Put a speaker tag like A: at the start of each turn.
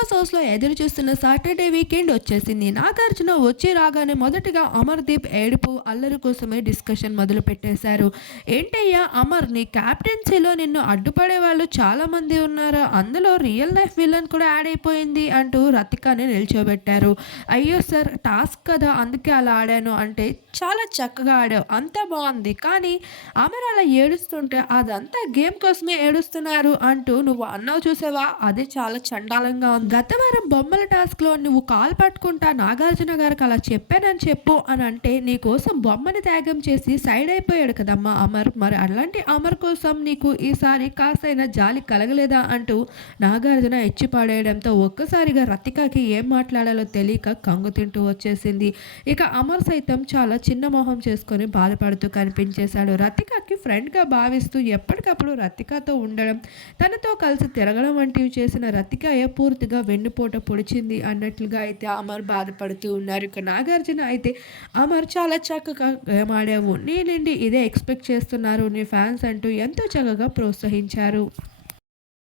A: Boss హౌస్లో ఎదురు చూస్తున్న సాటర్డే వీకెండ్ వచ్చేసింది. నాగార్జున వచ్చి రాగానే మొదటగా అమర్దీప్ ఏడుపు అల్లరి కోసమే డిస్కషన్ మొదలు పెట్టేశారు. ఏంటయ్యా అమర్ నీ క్యాప్టెన్సీలో నిన్ను అడ్డుపడే వాళ్ళు చాలా మంది ఉన్నారు. అందులో రియల్ లైఫ్ విలన్ కూడా యాడ్ అయిపోయింది అంటూ రతికాని నిల్చోబెట్టారు. అయ్యో సార్ టాస్క్ కదా అందుకే అలా ఆడాను అంటే చాలా చక్కగా ఆడావు అంతా బాగుంది. కానీ అమర్ అలా ఏడుస్తుంటే అదంతా గేమ్ కోసమే ఏడుస్తున్నారు అంటూ నువ్వు అన్నావు చూసావా? అదే చాలా చండాలంగా ఉంది. గత వారం బొమ్మల టాస్క్లో నువ్వు కాల్ పట్టుకుంటా నాగార్జున గారికి అలా చెప్పానని చెప్పు అని అంటే నీ కోసం బొమ్మని త్యాగం చేసి సైడ్ అయిపోయాడు కదమ్మా అమర్. మరి అలాంటి అమర్ కోసం నీకు ఈసారి కాస్తైనా జాలి కలగలేదా అంటూ నాగార్జున ఎచ్చి పాడేయడంతో ఒక్కసారిగా రతికాకి ఏం మాట్లాడాలో తెలియక కంగు తింటూ వచ్చేసింది. ఇక అమర్ సైతం చాలా చిన్న మొహం చేసుకొని బాధపడుతూ కనిపించేశాడు. రతికాకి ఫ్రెండ్గా భావిస్తూ ఎప్పటికప్పుడు రతికాతో ఉండడం తనతో కలిసి తిరగడం వంటివి చేసిన రతికాయ పూర్తిగా వెన్నుపోట పొడిచింది అన్నట్లుగా అయితే అమర్ బాధపడుతూ ఉన్నారు. ఇక నాగార్జున అయితే అమర్ చాలా చక్కగా గేమ్ ఆడావు నీ ఇదే ఎక్స్పెక్ట్ చేస్తున్నారు. నీ ఫ్యాన్స్ అంటూ ఎంతో చక్కగా ప్రోత్సహించారు.